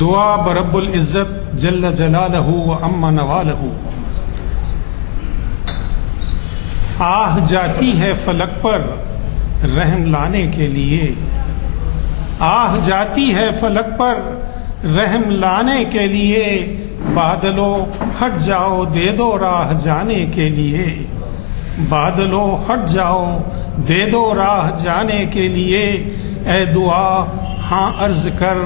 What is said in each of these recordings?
دعا برب العزت جل جلالہ و عم نوالہ، آہ جاتی ہے فلک پر رحم لانے کے لیے، آہ جاتی ہے فلک پر رحم لانے کے لیے، بادلو ہٹ جاؤ دے دو راہ جانے کے لیے، بادلو ہٹ جاؤ دے دو راہ جانے کے لیے، اے دعا ہاں عرض کر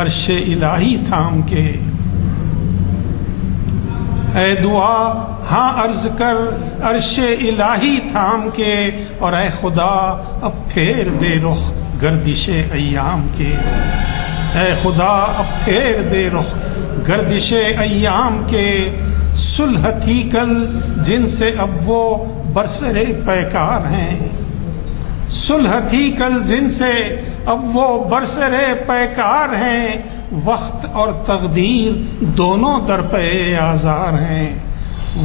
عرش الہی تھام کے، اے دعا ہاں عرض کر عرش الہی تھام کے، اور اے خدا اب پھیر دے رخ گردش ایام کے، اے خدا اب پھیر دے رخ گردش ایام کے، صلح تھی کل جن سے اب وہ برسر پیکار ہیں، صلح تھی کل جن سے اب وہ برسر پیکار ہیں، وقت اور تقدیر دونوں در پہ آزار ہیں،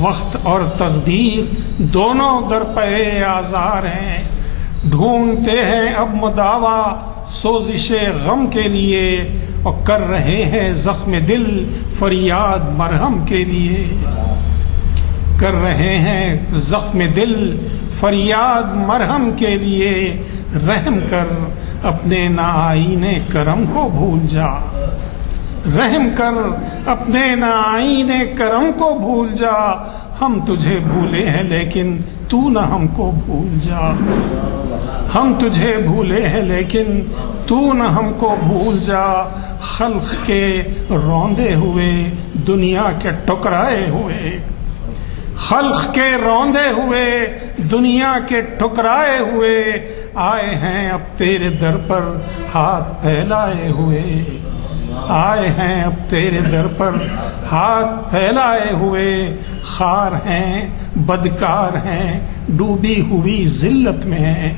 وقت اور تقدیر دونوں در پہ آزار ہیں، ڈھونڈتے ہیں اب مداوا سوزش غم کے لیے، اور کر رہے ہیں زخم دل فریاد مرہم کے لیے، کر رہے ہیں زخم دل فریاد مرہم کے لیے، رحم کر اپنے ناآئین کرم کو بھول جا، رحم کر اپنے ناآئین کرم کو بھول جا، ہم تجھے بھولے ہیں لیکن تو نہ ہم کو بھول جا، ہم تجھے بھولے ہیں لیکن تو نہ ہم کو بھول جا، خلق کے روندے ہوئے دنیا کے ٹکرائے ہوئے، خلق کے روندے ہوئے دنیا کے ٹکرائے ہوئے، آئے ہیں اب تیرے در پر ہاتھ پھیلائے ہوئے، آئے ہیں اب تیرے در پر ہاتھ پھیلائے ہوئے، خار ہیں بدکار ہیں ڈوبی ہوئی ذلت میں ہیں،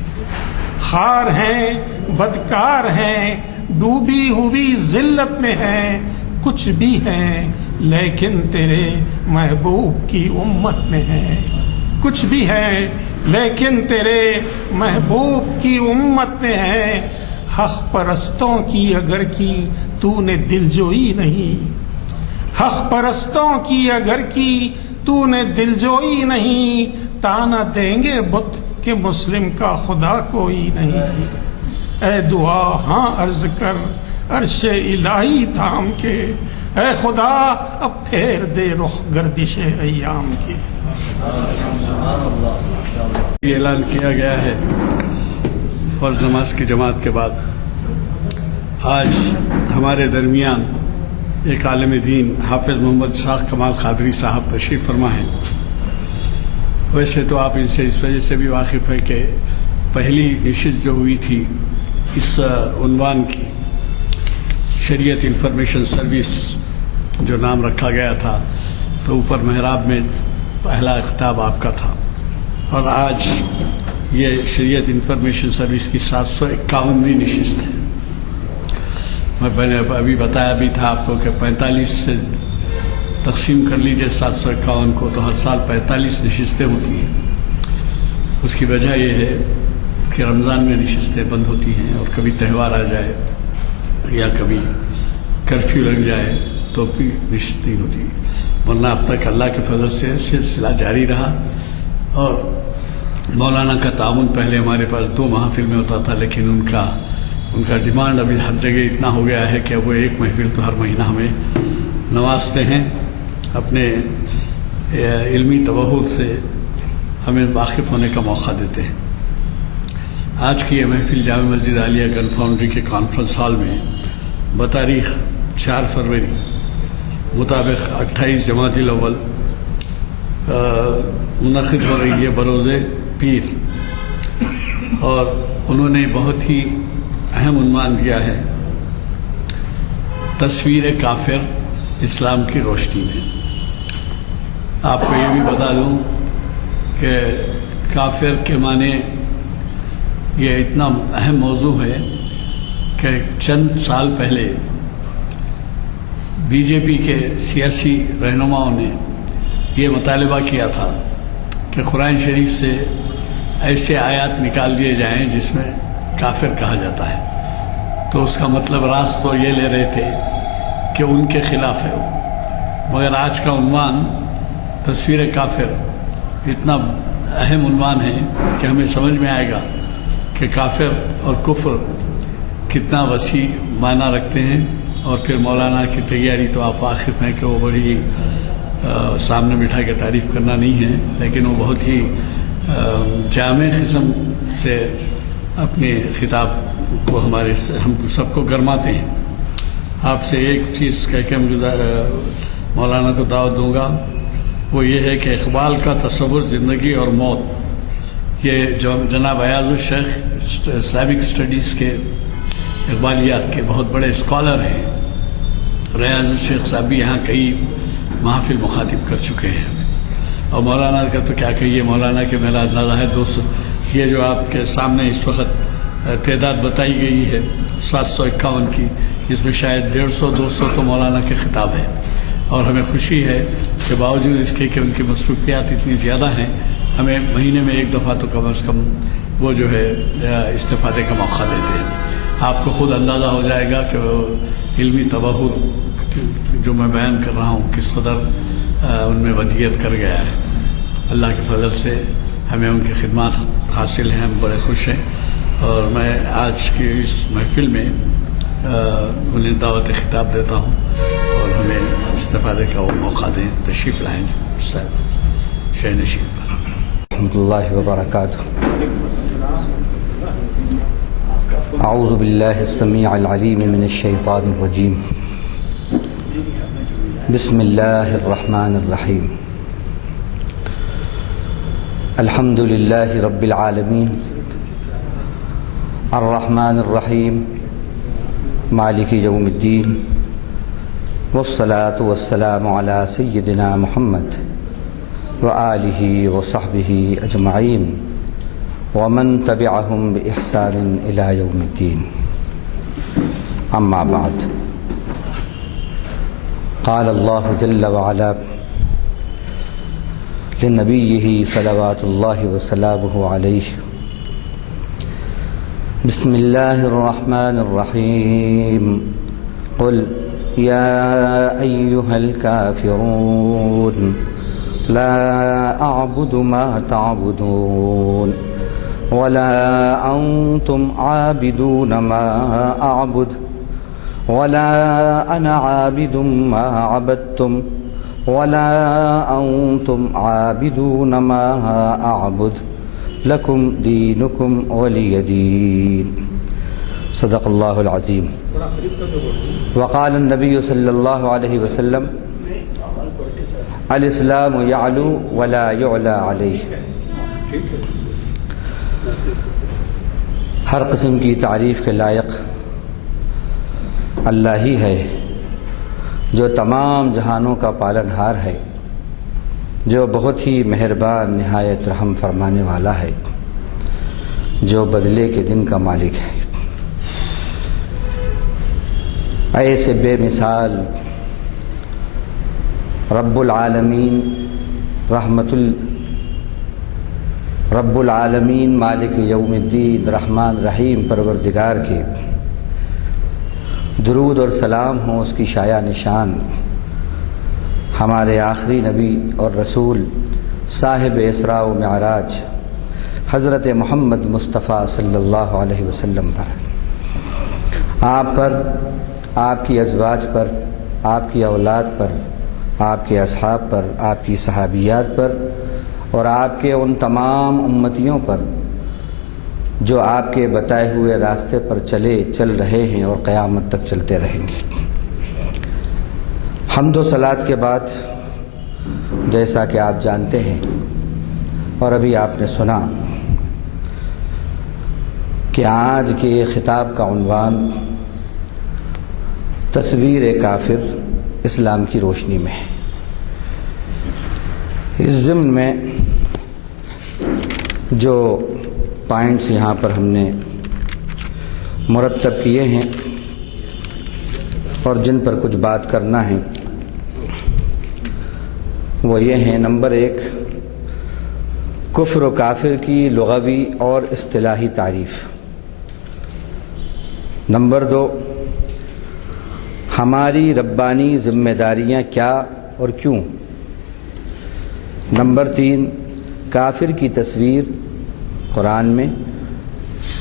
خار ہیں بدکار ہیں ڈوبی ہوئی ذلت میں ہیں، کچھ بھی ہیں لیکن تیرے محبوب کی امت میں ہیں، کچھ بھی ہیں لیکن تیرے محبوب کی امت میں ہیں، حق پرستوں کی اگر کی تو نے دلجوئی نہیں، حق پرستوں کی اگر کی تو نے دلجوئی نہیں، تانا دیں گے بت کہ مسلم کا خدا کوئی نہیں، اے دعا ہاں عرض کر عرش الہی تھام کے، اے خدا اب پھیر دے رخ گردش ایام کے۔ یہ اعلان کیا گیا ہے فرض نماز کی جماعت کے بعد، آج ہمارے درمیان ایک عالم دین حافظ محمد اسحاق کمال قادری صاحب تشریف فرما ہیں۔ ویسے تو آپ ان سے اس وجہ سے بھی واقف ہیں کہ پہلی نشست جو ہوئی تھی اس عنوان کی، شریعت انفارمیشن سروس جو نام رکھا گیا تھا، تو اوپر محراب میں پہلا خطاب آپ کا تھا، اور آج یہ شریعت انفارمیشن سروس کی 751ویں نشست ہے۔ میں نے ابھی بتایا بھی تھا آپ کو کہ 45 سے تقسیم کر لیجئے 751 کو، تو ہر سال 45 نشستیں ہوتی ہیں۔ اس کی وجہ یہ ہے کہ رمضان میں نشستیں بند ہوتی ہیں، اور کبھی تہوار آ جائے یا کبھی کرفیو لگ جائے تو بھی نشست نہیں ہوتی، ورنہ اب تک اللہ کے فضل سے سلسلہ جاری رہا۔ اور مولانا کا تعاون پہلے ہمارے پاس 2 محافل میں ہوتا تھا، لیکن ان کا ڈیمانڈ ابھی ہر جگہ اتنا ہو گیا ہے کہ وہ 1 محفل تو ہر مہینہ ہمیں نوازتے ہیں، اپنے علمی تبحر سے ہمیں واقف ہونے کا موقع دیتے ہیں۔ آج کی یہ محفل جامع مسجد عالیہ گن فاؤنڈری کے کانفرنس ہال میں بتاریخ 4 فروری مطابق 28 جمادی الاول منعقد ہو رہی ہے بروز پیر، اور انہوں نے بہت ہی اہم عنوان دیا ہے تصویر کافر اسلام کی روشنی میں۔ آپ کو یہ بھی بتا دوں کہ کافر کے معنی یہ اتنا اہم موضوع ہے کہ چند سال پہلے بی جے پی کے سیاسی رہنماؤں نے یہ مطالبہ کیا تھا کہ قرآن شریف سے ایسے آیات نکال دیے جائیں جس میں کافر کہا جاتا ہے، تو اس کا مطلب راست تو یہ لے رہے تھے کہ ان کے خلاف ہے وہ، مگر آج کا عنوان تصویر کافر اتنا اہم عنوان ہے کہ ہمیں سمجھ میں آئے گا کہ کافر اور کفر کتنا وسیع معنی رکھتے ہیں. اور پھر مولانا کی تیاری تو آپ واقف ہیں کہ وہ بڑی سامنے بٹھا کے تعریف کرنا نہیں ہے، لیکن وہ بہت ہی جامع قسم سے اپنے خطاب کو ہم سب کو گرماتے ہیں. آپ سے ایک چیز کہہ کے مولانا کو دعوت دوں گا، وہ یہ ہے کہ اقبال کا تصور زندگی اور موت، یہ جناب ایاز الشیخ اسلامک اسٹڈیز کے اقبالیات کے بہت بڑے اسکالر ہیں. ایاز الشیخ صاحب بھی یہاں کئی محافل مخاطب کر چکے ہیں، اور مولانا کا تو کیا کہیے، مولانا کے میرا اندازہ ہے 200، یہ جو آپ کے سامنے اس وقت تعداد بتائی گئی ہے 751 کی، اس میں شاید 150-200 تو مولانا کے خطاب ہیں. اور ہمیں خوشی ہے کہ باوجود اس کے کہ ان کی مصروفیات اتنی زیادہ ہیں، ہمیں مہینے میں ایک دفعہ تو کم از کم وہ جو ہے استفادے کا موقع دیتے ہیں. آپ کو خود اندازہ ہو جائے گا کہ علمی تبحر جو میں بیان کر رہا ہوں کس قدر ان میں ودیت کر گیا ہے. اللہ کے فضل سے ہمیں ان کی خدمات حاصل ہیں، ہم بڑے خوش ہیں. اور میں آج کی اس محفل میں انہیں دعوت خطاب دیتا ہوں اور ہمیں استفادے کا وہ موقع دیں. تشریف لائیں صاحب شہ نشین پر. ورحمۃ اللہ وبرکاتہ. اعوذ باللہ السمیع العلیم من الشیطان الرجیم. بسم اللہ الرحمن الرحیم. الحمد للہ رب العالمین الرحمن الرحیم مالک یوم الدین والصلاة والسلام علی سیدنا محمد وآلہ وصحبہ اجمعین ومن تبعهم بإحسان إلى يوم الدين. أما بعد، قال الله جل وعلا لنبيه صلوات الله وسلامه عليه: بسم الله الرحمن الرحيم. قل يا أيها الكافرون لا أعبد ما تعبدون ولا أنتم عابدون ما أعبد ولا أنا عابد ما عبدتم ولا أنتم عابدون ما أعبد لكم دينكم ولي دين. صدق الله العظيم. وقال النبي صلى الله عليه وسلم: الإسلام يعلو ولا يعلى عليه. ہر قسم کی تعریف کے لائق اللہ ہی ہے جو تمام جہانوں کا پالن ہار ہے، جو بہت ہی مہربان نہایت رحم فرمانے والا ہے، جو بدلے کے دن کا مالک ہے. ایسے بے مثال رب العالمین رب العالمین مالک یوم الدین رحمان رحیم پروردگار کے درود اور سلام ہوں اس کی شایع نشان ہمارے آخری نبی اور رسول صاحب اسراء و معراج حضرت محمد مصطفیٰ صلی اللہ علیہ وسلم پر، آپ پر، آپ کی ازواج پر، آپ کی اولاد پر، آپ کے اصحاب پر، آپ کی صحابیات پر، اور آپ کے ان تمام امتیوں پر جو آپ کے بتائے ہوئے راستے پر چل رہے ہیں اور قیامت تک چلتے رہیں گے. حمد و صلات کے بعد جیسا کہ آپ جانتے ہیں اور ابھی آپ نے سنا کہ آج کے خطاب کا عنوان تصویر کافر اسلام کی روشنی میں ہے. اس ضمن میں جو پوائنٹس یہاں پر ہم نے مرتب کیے ہیں اور جن پر کچھ بات کرنا ہے وہ یہ ہیں: نمبر 1، کفر و کافر کی لغوی اور اصطلاحی تعریف. نمبر 2، ہماری ربانی ذمہ داریاں کیا اور کیوں؟ نمبر 3، کافر کی تصویر قرآن میں۔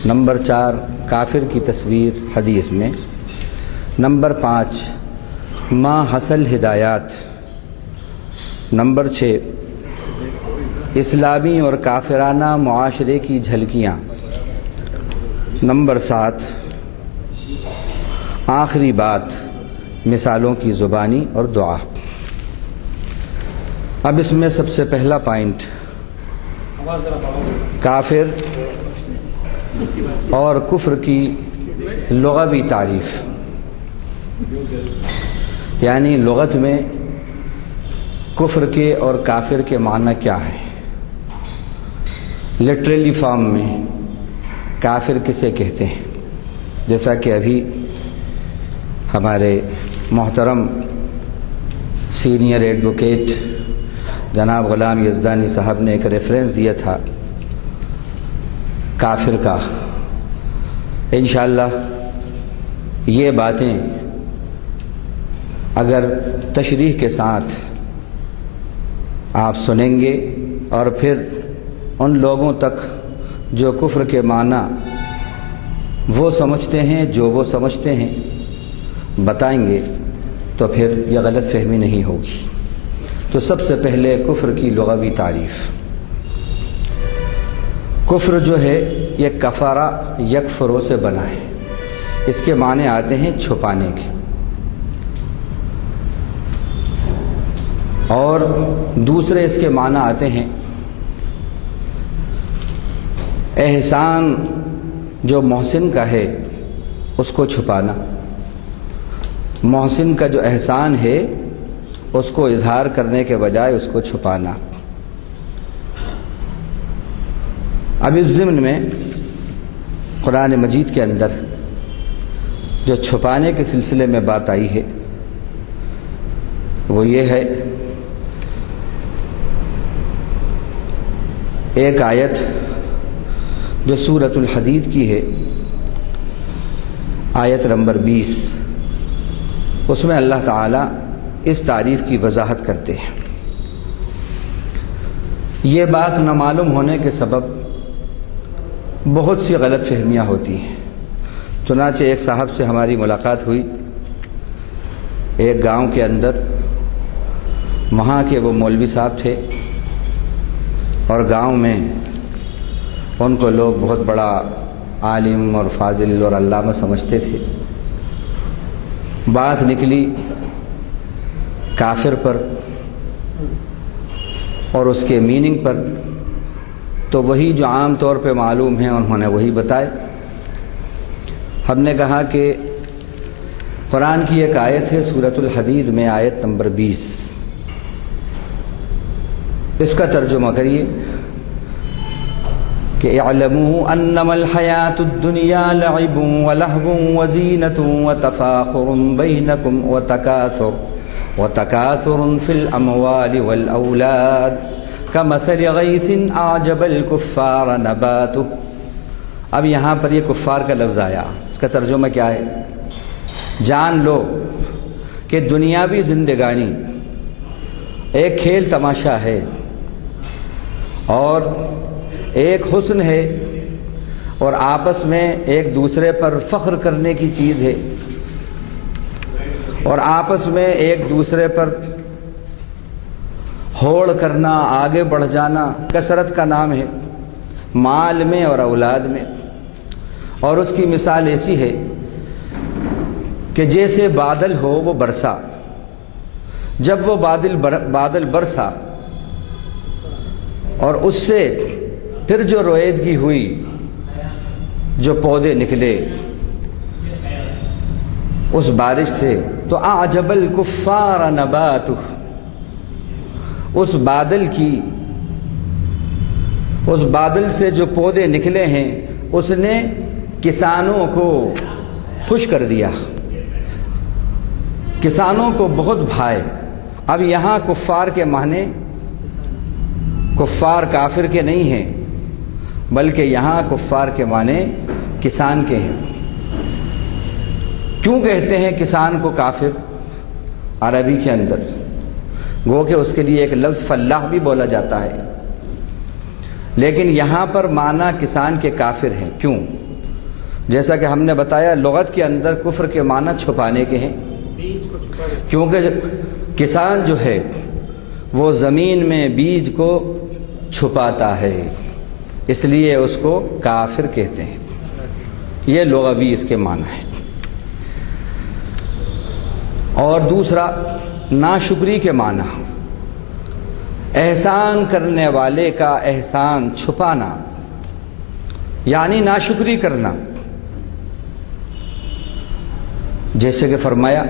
نمبر 4، کافر کی تصویر حدیث میں۔ نمبر 5، ما حصل ہدایات۔ نمبر 6، اسلامی اور کافرانہ معاشرے کی جھلکیاں۔ نمبر 7، آخری بات، مثالوں کی زبانی اور دعا۔ اب اس میں سب سے پہلا پوائنٹ، کافر اور کفر کی لغوی تعریف، یعنی لغت میں کفر کے اور کافر کے معنی کیا ہے۔ لٹرلی فارم میں کافر کسے کہتے ہیں؟ جیسا کہ ابھی ہمارے محترم سینئر ایڈوکیٹ جناب غلام یزدانی صاحب نے ایک ریفرنس دیا تھا کافر کا۔ انشاءاللہ یہ باتیں اگر تشریح کے ساتھ آپ سنیں گے اور پھر ان لوگوں تک جو کفر کے معنی وہ سمجھتے ہیں، جو وہ سمجھتے ہیں، بتائیں گے تو پھر یہ غلط فہمی نہیں ہوگی۔ تو سب سے پہلے کفر کی لغوی تعریف۔ کفر جو ہے یہ کفرہ یکفرو سے بنا ہے، اس کے معنی آتے ہیں چھپانے کے، اور دوسرے اس کے معنی آتے ہیں احسان جو محسن کا ہے اس کو چھپانا، محسن کا جو احسان ہے اس کو اظہار کرنے کے بجائے اس کو چھپانا۔ اب اس ضمن میں قرآن مجید کے اندر جو چھپانے کے سلسلے میں بات آئی ہے وہ یہ ہے، ایک آیت جو سورۃ الحدید کی ہے، آیت نمبر 20، اس میں اللہ تعالیٰ اس تعریف کی وضاحت کرتے ہیں۔ یہ بات نامعلوم ہونے کے سبب بہت سی غلط فہمیاں ہوتی ہیں۔ چنانچہ ایک صاحب سے ہماری ملاقات ہوئی ایک گاؤں کے اندر، وہاں کے وہ مولوی صاحب تھے اور گاؤں میں ان کو لوگ بہت بڑا عالم اور فاضل اور علامہ سمجھتے تھے۔ بات نکلی کافر پر اور اس کے میننگ پر، تو وہی جو عام طور پہ معلوم ہیں انہوں نے وہی بتائے۔ ہم نے کہا کہ قرآن کی ایک آیت ہے سورۃ الحدید میں، آیت نمبر 20، اس کا ترجمہ کریے کہ اعلموا انما الحیاۃ الدنیا لعب ولہو وزینۃ وتفاخر بینکم وتکاثر فی الاموال والاولاد کمثل غیث اعجب الکفار نباتہ۔ اب یہاں پر یہ کفار کا لفظ آیا، اس کا ترجمہ کیا ہے؟ جان لو کہ دنیاوی زندگانی ایک کھیل تماشا ہے اور ایک حسن ہے اور آپس میں ایک دوسرے پر فخر کرنے کی چیز ہے، اور آپس میں ایک دوسرے پر ہوڑ کرنا، آگے بڑھ جانا کثرت کا نام ہے، مال میں اور اولاد میں۔ اور اس کی مثال ایسی ہے کہ جیسے بادل ہو وہ برسا، جب وہ بادل برسا اور اس سے پھر جو رویدگی ہوئی، جو پودے نکلے اس بارش سے، تو اعجب الکفار نباتہ، اس بادل سے جو پودے نکلے ہیں اس نے کسانوں کو خوش کر دیا، کسانوں کو بہت بھائے۔ اب یہاں کفار کے معنی کفار کافر کے نہیں ہیں، بلکہ یہاں کفار کے معنی کسان کے ہیں۔ کیوں کہتے ہیں کسان کو کافر عربی کے اندر؟ گو کہ اس کے لیے ایک لفظ فلاح بھی بولا جاتا ہے، لیکن یہاں پر معنی کسان کے کافر ہیں۔ کیوں؟ جیسا کہ ہم نے بتایا لغت کے اندر کفر کے معنی چھپانے کے ہیں، کیونکہ کسان جو ہے وہ زمین میں بیج کو چھپاتا ہے، اس لیے اس کو کافر کہتے ہیں۔ یہ لغوی اس کے معنی ہے۔ اور دوسرا ناشکری کے معنی، احسان کرنے والے کا احسان چھپانا، یعنی ناشکری کرنا۔ جیسے کہ فرمایا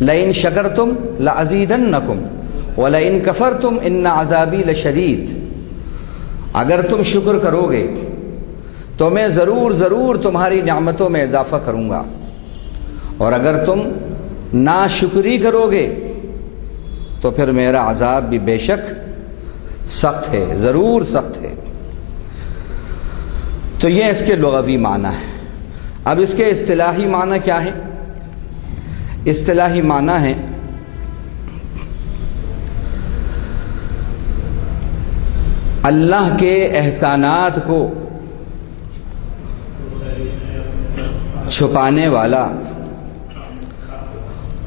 لئن شکرتم لازیدنکم ولئن کفرتم ان عذابی لشدید، اگر تم شکر کرو گے تو میں ضرور تمہاری نعمتوں میں اضافہ کروں گا، اور اگر تم ناشکری کرو گے تو پھر میرا عذاب بھی بے شک سخت ہے، ضرور سخت ہے۔ تو یہ اس کے لغوی معنی ہے۔ اب اس کے اصطلاحی معنی کیا ہے؟ اصطلاحی معنی ہے اللہ کے احسانات کو چھپانے والا،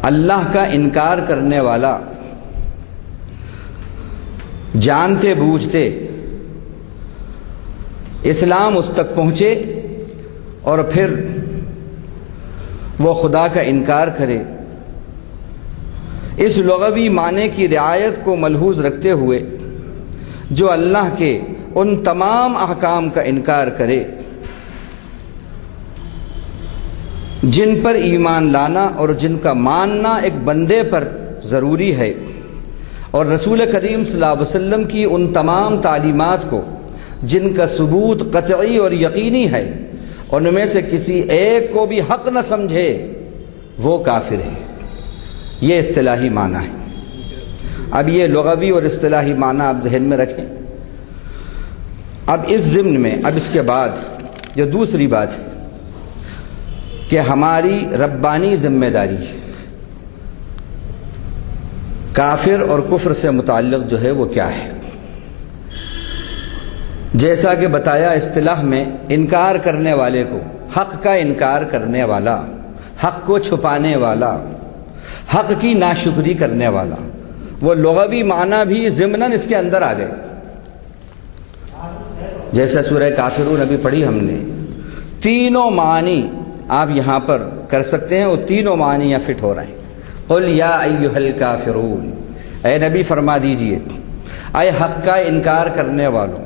اللہ کا انکار کرنے والا، جانتے بوجھتے اسلام اس تک پہنچے اور پھر وہ خدا کا انکار کرے۔ اس لغوی معنی کی رعایت کو ملحوظ رکھتے ہوئے جو اللہ کے ان تمام احکام کا انکار کرے جن پر ایمان لانا اور جن کا ماننا ایک بندے پر ضروری ہے، اور رسول کریم صلی اللہ علیہ وسلم کی ان تمام تعلیمات کو جن کا ثبوت قطعی اور یقینی ہے، ان میں سے کسی ایک کو بھی حق نہ سمجھے، وہ کافر ہے۔ یہ اصطلاحی معنی ہے۔ اب یہ لغوی اور اصطلاحی معنی آپ ذہن میں رکھیں۔ اب اس ضمن میں اب اس کے بعد جو دوسری بات ہے کہ ہماری ربانی ذمہ داری کافر اور کفر سے متعلق جو ہے وہ کیا ہے؟ جیسا کہ بتایا اصطلاح میں انکار کرنے والے کو، حق کا انکار کرنے والا، حق کو چھپانے والا، حق کی ناشکری کرنے والا، وہ لغوی معنی بھی ضمناً اس کے اندر آ گئے۔ جیسا سورہ کافرون ابھی پڑھی ہم نے، تینوں معنی آپ یہاں پر کر سکتے ہیں، وہ تینوں معنی یہاں فٹ ہو رہے ہیں۔ قل یا ایھا الکافرون، اے نبی فرما دیجئے، اے حق کا انکار کرنے والوں،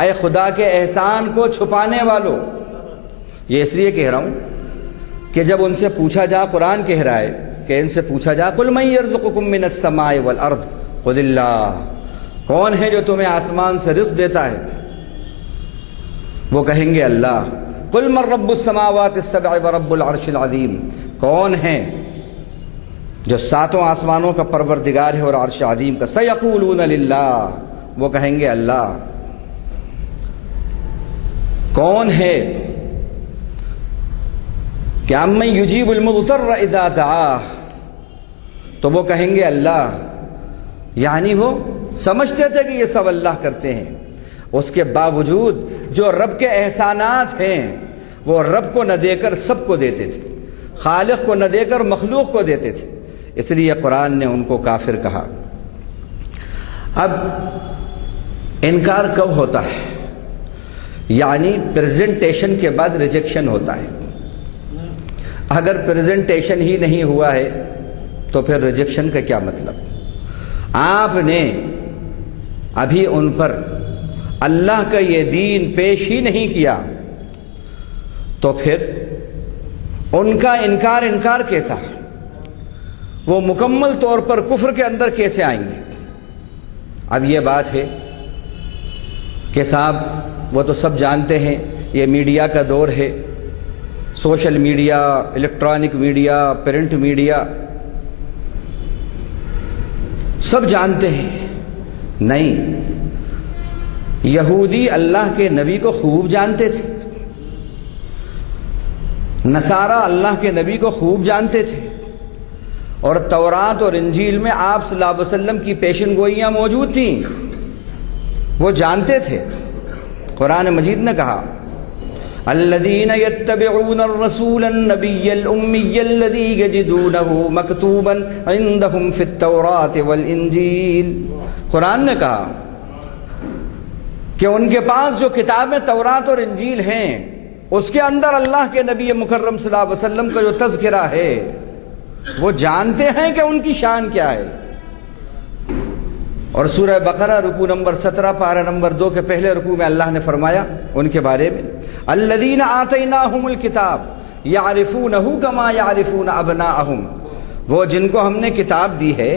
اے خدا کے احسان کو چھپانے والوں۔ یہ اس لیے کہہ رہا ہوں کہ جب ان سے پوچھا جا، قرآن کہہ رہا ہے کہ ان سے پوچھا جا قل من یرزقکم من السماء والارض قل اللہ، کون ہے جو تمہیں آسمان سے رزق دیتا ہے؟ وہ کہیں گے اللہ۔ قل من رب السماوات السبع ورب العرش العظیم، کون ہے جو ساتوں آسمانوں کا پروردگار ہے اور عرش عظیم کا؟ سیقولون للہ، وہ کہیں گے اللہ۔ کون ہے کہ امن یجیب المضطر اذا دعاہ، تو وہ کہیں گے اللہ۔ یعنی وہ سمجھتے تھے کہ یہ سب اللہ کرتے ہیں، اس کے باوجود جو رب کے احسانات ہیں وہ رب کو نہ دے کر سب کو دیتے تھے، خالق کو نہ دے کر مخلوق کو دیتے تھے، اس لیے قرآن نے ان کو کافر کہا۔ اب انکار کب ہوتا ہے؟ یعنی پریزنٹیشن کے بعد ریجیکشن ہوتا ہے۔ اگر پریزنٹیشن ہی نہیں ہوا ہے تو پھر ریجیکشن کا کیا مطلب؟ آپ نے ابھی ان پر اللہ کا یہ دین پیش ہی نہیں کیا تو پھر ان کا انکار کیسا؟ وہ مکمل طور پر کفر کے اندر کیسے آئیں گے؟ اب یہ بات ہے کہ صاحب وہ تو سب جانتے ہیں، یہ میڈیا کا دور ہے، social media, electronic media, print media, سب جانتے ہیں۔ نہیں، یہودی اللہ کے نبی کو خوب جانتے تھے، نصارہ اللہ کے نبی کو خوب جانتے تھے، اور تورات اور انجیل میں آپ صلی اللہ علیہ وسلم کی پیشن گوئیاں موجود تھیں، وہ جانتے تھے۔ قرآن مجید نے کہا الذین یتبعون الرسول النبی الامی الذی یجدونہ مکتوبا عندہم فی التوراۃ والانجیل۔ قرآن نے کہا کہ ان کے پاس جو کتابیں تورات اور انجیل ہیں اس کے اندر اللہ کے نبی مکرم صلی اللہ علیہ وسلم کا جو تذکرہ ہے وہ جانتے ہیں کہ ان کی شان کیا ہے۔ اور سورہ بقرہ رکوع نمبر 17 پارہ نمبر 2 کے پہلے رکوع میں اللہ نے فرمایا ان کے بارے میں الذین آتیناہم الکتاب یعرفونہ کما یعرفون ابناءہم، وہ جن کو ہم نے کتاب دی ہے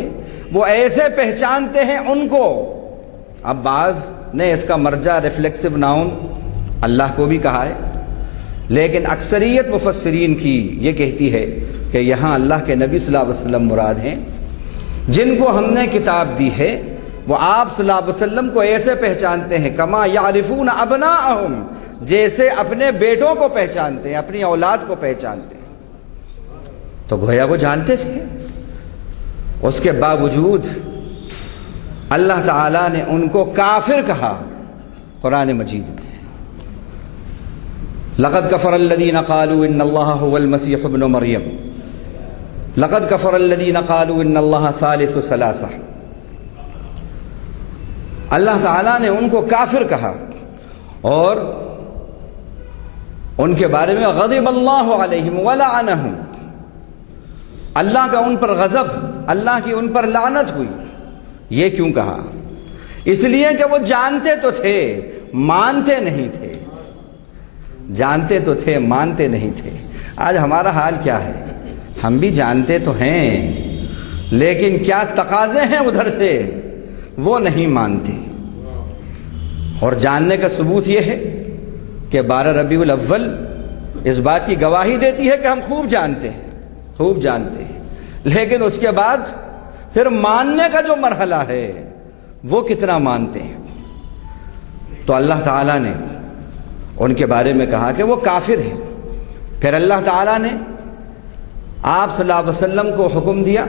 وہ ایسے پہچانتے ہیں ان کو۔ اب بعض نے اس کا مرجع ریفلیکسو ناؤن اللہ کو بھی کہا ہے، لیکن اکثریت مفسرین کی یہ کہتی ہے کہ یہاں اللہ کے نبی صلی اللہ علیہ وسلم مراد ہیں۔ جن کو ہم نے کتاب دی ہے وہ آپ صلی اللہ علیہ وسلم کو ایسے پہچانتے ہیں کما یعرفون ابناءہم، جیسے اپنے بیٹوں کو پہچانتے ہیں، اپنی اولاد کو پہچانتے ہیں۔ تو گویا وہ جانتے تھے، اس کے باوجود اللہ تعالیٰ نے ان کو کافر کہا قرآن مجید میں۔ لقد کفر الذین قالوا ان اللہ هو المسیح ابن مریم، لقد کفر الذین قالوا ان اللہ ثالث ثلاثہ۔ اللہ تعالیٰ نے ان کو کافر کہا اور ان کے بارے میں غضب اللہ علیہم ولعنہم، اللہ کا ان پر غضب، اللہ کی ان پر لعنت ہوئی۔ یہ کیوں کہا؟ اس لیے کہ وہ جانتے تو تھے مانتے نہیں تھے، جانتے تو تھے مانتے نہیں تھے۔ آج ہمارا حال کیا ہے؟ ہم بھی جانتے تو ہیں لیکن کیا تقاضے ہیں ادھر سے وہ نہیں مانتے۔ اور جاننے کا ثبوت یہ ہے کہ 12 ربیع الاول اس بات کی گواہی دیتی ہے کہ ہم خوب جانتے ہیں، خوب جانتے ہیں، لیکن اس کے بعد پھر ماننے کا جو مرحلہ ہے وہ کتنا مانتے ہیں۔ تو اللہ تعالیٰ نے ان کے بارے میں کہا کہ وہ کافر ہیں۔ پھر اللہ تعالیٰ نے آپ صلی اللہ علیہ وسلم کو حکم دیا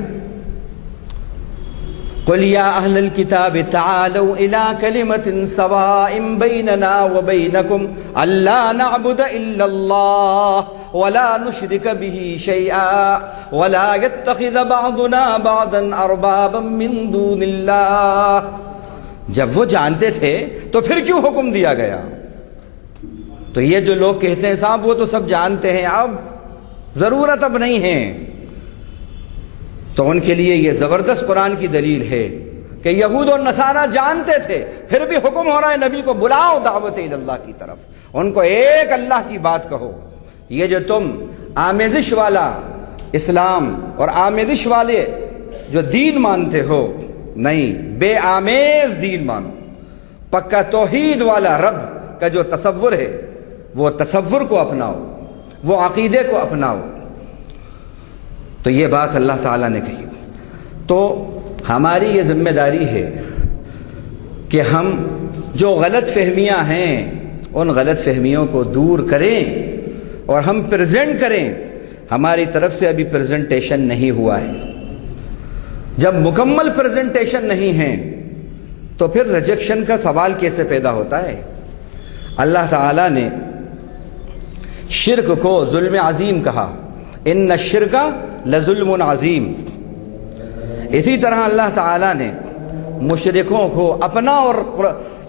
قُلْ يَا أَهْلَ الْكِتَابِ تَعَالَوْا إِلَىٰ كَلِمَةٍ سَوَاءٍ بَيْنَنَا وَبَيْنَكُمْ أَلَّا نَعْبُدَ إِلَّا اللَّهَ وَلَا نُشْرِكَ بِهِ شَيْئًا وَلَا يَتَّخِذَ بَعْضُنَا بَعْضًا أَرْبَابًا مِّن دُونِ اللَّهِ۔ جب وہ جانتے تھے تو پھر کیوں حکم دیا گیا؟ تو یہ جو لوگ کہتے ہیں صاحب وہ تو سب جانتے ہیں، اب ضرورت اب نہیں ہے، تو ان کے لیے یہ زبردست قرآن کی دلیل ہے کہ یہود اور نصارہ جانتے تھے، پھر بھی حکم ہو رہا ہے نبی کو بلاؤ دعوت اللہ کی طرف، ان کو ایک اللہ کی بات کہو۔ یہ جو تم آمیزش والا اسلام اور آمیزش والے جو دین مانتے ہو، نہیں، بے آمیز دین مانو، پکا توحید والا رب کا جو تصور ہے وہ تصور کو اپناؤ، وہ عقیدے کو اپناؤ۔ تو یہ بات اللہ تعالیٰ نے کہی۔ تو ہماری یہ ذمہ داری ہے کہ ہم جو غلط فہمیاں ہیں ان غلط فہمیوں کو دور کریں اور ہم پریزنٹ کریں۔ ہماری طرف سے ابھی پریزنٹیشن نہیں ہوا ہے، جب مکمل پریزنٹیشن نہیں ہے تو پھر ریجیکشن کا سوال کیسے پیدا ہوتا ہے؟ اللہ تعالیٰ نے شرک کو ظلم عظیم کہا، ان الشرک لظلم عظیم۔ اسی طرح اللہ تعالیٰ نے مشرکوں کو اپنا اور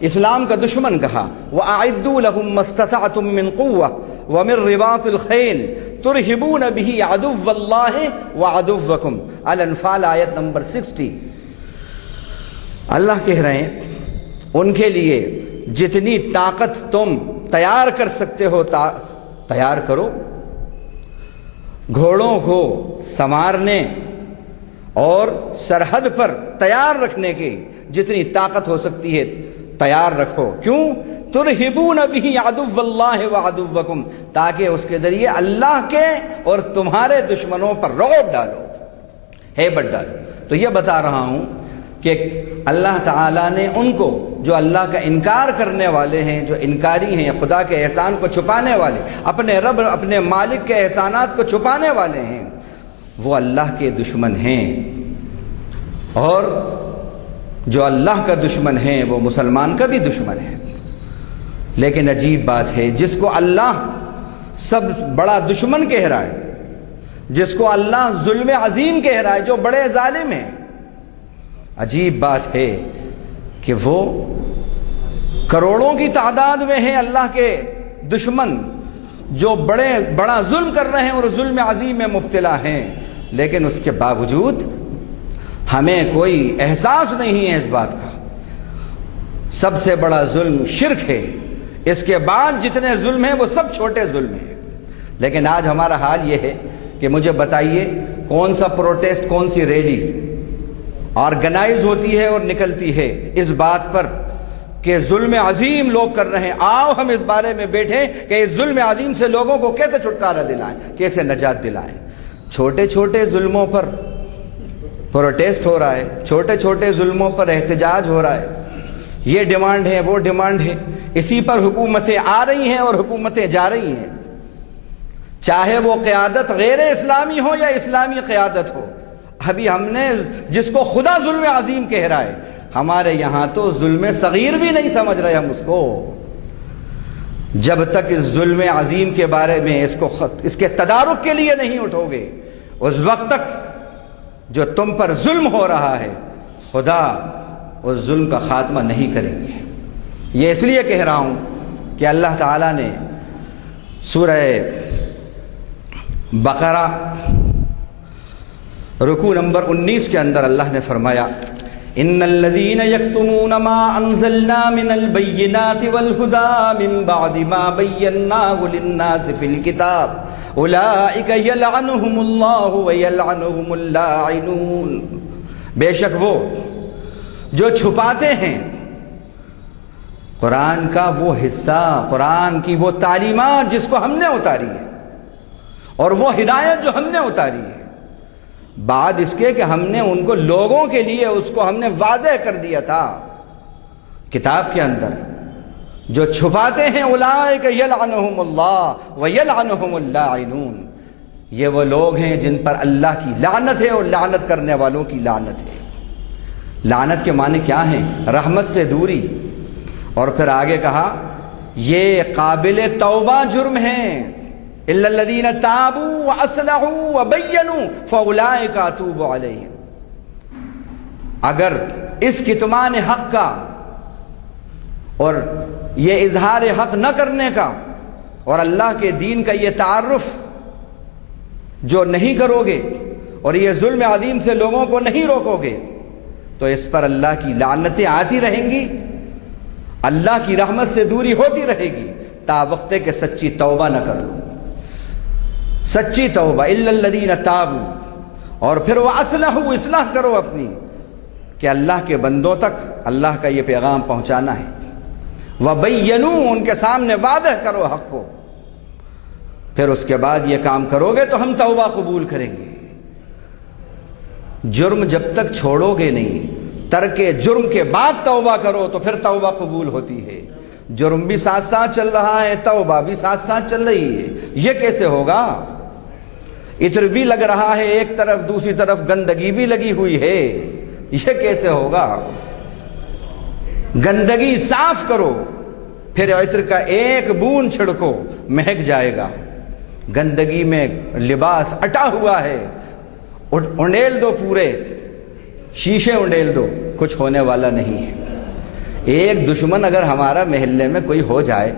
اسلام کا دشمن کہا، وَأَعِدُّوا لَهُم مَّا اسْتَطَعْتُم مِّن قُوَّةٍ وَمِن رِّبَاطِ الْخَيْلِ تُرْهِبُونَ بِهِ عَدُوَّ اللَّهِ وَعَدُوَّكُمْ۔ الانفال آیت نمبر 60۔ اللہ کہہ رہے ہیں ان کے لیے جتنی طاقت تم تیار کر سکتے ہو تیار کرو، گھوڑوں کو سنوارنے اور سرحد پر تیار رکھنے کی جتنی طاقت ہو سکتی ہے تیار رکھو۔ کیوں؟ ترہبون بہ عدو اللہ وعدوکم، تاکہ اس کے ذریعے اللہ کے اور تمہارے دشمنوں پر رعب ڈالو، ہیبت ڈالو۔ تو یہ بتا رہا ہوں کہ اللہ تعالیٰ نے ان کو جو اللہ کا انکار کرنے والے ہیں، جو انکاری ہیں، خدا کے احسان کو چھپانے والے، اپنے رب اپنے مالک کے احسانات کو چھپانے والے ہیں، وہ اللہ کے دشمن ہیں، اور جو اللہ کا دشمن ہے وہ مسلمان کا بھی دشمن ہے۔ لیکن عجیب بات ہے، جس کو اللہ سب بڑا دشمن کہہ رہا ہے، جس کو اللہ ظلم عظیم کہہ رہا ہے، جو بڑے ظالم ہیں، عجیب بات ہے کہ وہ کروڑوں کی تعداد میں ہیں اللہ کے دشمن، جو بڑا ظلم کر رہے ہیں اور ظلم عظیم میں مبتلا ہیں، لیکن اس کے باوجود ہمیں کوئی احساس نہیں ہے اس بات کا۔ سب سے بڑا ظلم شرک ہے، اس کے بعد جتنے ظلم ہیں وہ سب چھوٹے ظلم ہیں۔ لیکن آج ہمارا حال یہ ہے کہ مجھے بتائیے کون سا پروٹیسٹ، کون سی ریلی آرگنائز ہوتی ہے اور نکلتی ہے اس بات پر کہ ظلم عظیم لوگ کر رہے ہیں، آؤ ہم اس بارے میں بیٹھیں کہ اس ظلم عظیم سے لوگوں کو کیسے چھٹکارا دلائیں، کیسے نجات دلائیں۔ چھوٹے چھوٹے ظلموں پر پروٹیسٹ ہو رہا ہے، چھوٹے چھوٹے ظلموں پر احتجاج ہو رہا ہے، یہ ڈیمانڈ ہے، وہ ڈیمانڈ ہے، اسی پر حکومتیں آ رہی ہیں اور حکومتیں جا رہی ہیں، چاہے وہ قیادت غیر اسلامی ہو یا اسلامی قیادت ہو۔ ابھی ہم نے جس کو خدا ظلم عظیم کہہ رہا ہے، ہمارے یہاں تو ظلم صغیر بھی نہیں سمجھ رہے ہم اس کو۔ جب تک اس ظلم عظیم کے بارے میں اس کے تدارک کے لیے نہیں اٹھو گے، اس وقت تک جو تم پر ظلم ہو رہا ہے خدا اس ظلم کا خاتمہ نہیں کریں گے۔ یہ اس لیے کہہ رہا ہوں کہ اللہ تعالیٰ نے سورہ بقرہ رکوع نمبر 19 کے اندر اللہ نے فرمایا ان الذين يكتمون ما انزلنا من البينات والهدى من بعد ما بيناه للناس في الكتاب اولئك يلعنهم الله ويلعنهم اللاعنون۔ بے شک وہ جو چھپاتے ہیں قرآن کا وہ حصہ، قرآن کی وہ تعلیمات جس کو ہم نے اتاری ہے اور وہ ہدایت جو ہم نے اتاری ہے، بعد اس کے کہ ہم نے ان کو لوگوں کے لیے اس کو ہم نے واضح کر دیا تھا کتاب کے اندر، جو چھپاتے ہیں اولئک یلعنہم اللہ ویلعنہم اللاعنون، یہ وہ لوگ ہیں جن پر اللہ کی لعنت ہے اور لعنت کرنے والوں کی لعنت ہے۔ لعنت کے معنی کیا ہیں؟ رحمت سے دوری، اور پھر آگے کہا یہ قابل توبہ جرم ہیں، الا الذین تابوا واصلحوا وبینوا فاولئک اتوب علیہم۔ اگر اس کتمان حق کا اور یہ اظہار حق نہ کرنے کا اور اللہ کے دین کا یہ تعارف جو نہیں کرو گے اور یہ ظلم عظیم سے لوگوں کو نہیں روکو گے تو اس پر اللہ کی لعنتیں آتی رہیں گی، اللہ کی رحمت سے دوری ہوتی رہے گی تا وقت کہ سچی توبہ نہ کر لو۔ سچی توبہ الا الذین تابوا، اور پھر وہ اصلحوا، اصلاح کرو اپنی کہ اللہ کے بندوں تک اللہ کا یہ پیغام پہنچانا ہے، وبینوا، ان کے سامنے واضح کرو حق کو، پھر اس کے بعد یہ کام کرو گے تو ہم توبہ قبول کریں گے۔ جرم جب تک چھوڑو گے نہیں، ترک جرم کے بعد توبہ کرو تو پھر توبہ قبول ہوتی ہے۔ جرم بھی ساتھ ساتھ چل رہا ہے، توبہ بھی ساتھ ساتھ چل رہی ہے، یہ کیسے ہوگا؟ عطر بھی لگ رہا ہے ایک طرف، دوسری طرف گندگی بھی لگی ہوئی ہے، یہ کیسے ہوگا؟ گندگی صاف کرو، پھر عطر کا ایک بوند چھڑکو، مہک جائے گا۔ گندگی میں لباس اٹا ہوا ہے، انڈیل دو، پورے شیشے انڈیل دو، کچھ ہونے والا نہیں ہے۔ ایک دشمن اگر ہمارا محلے میں کوئی ہو جائے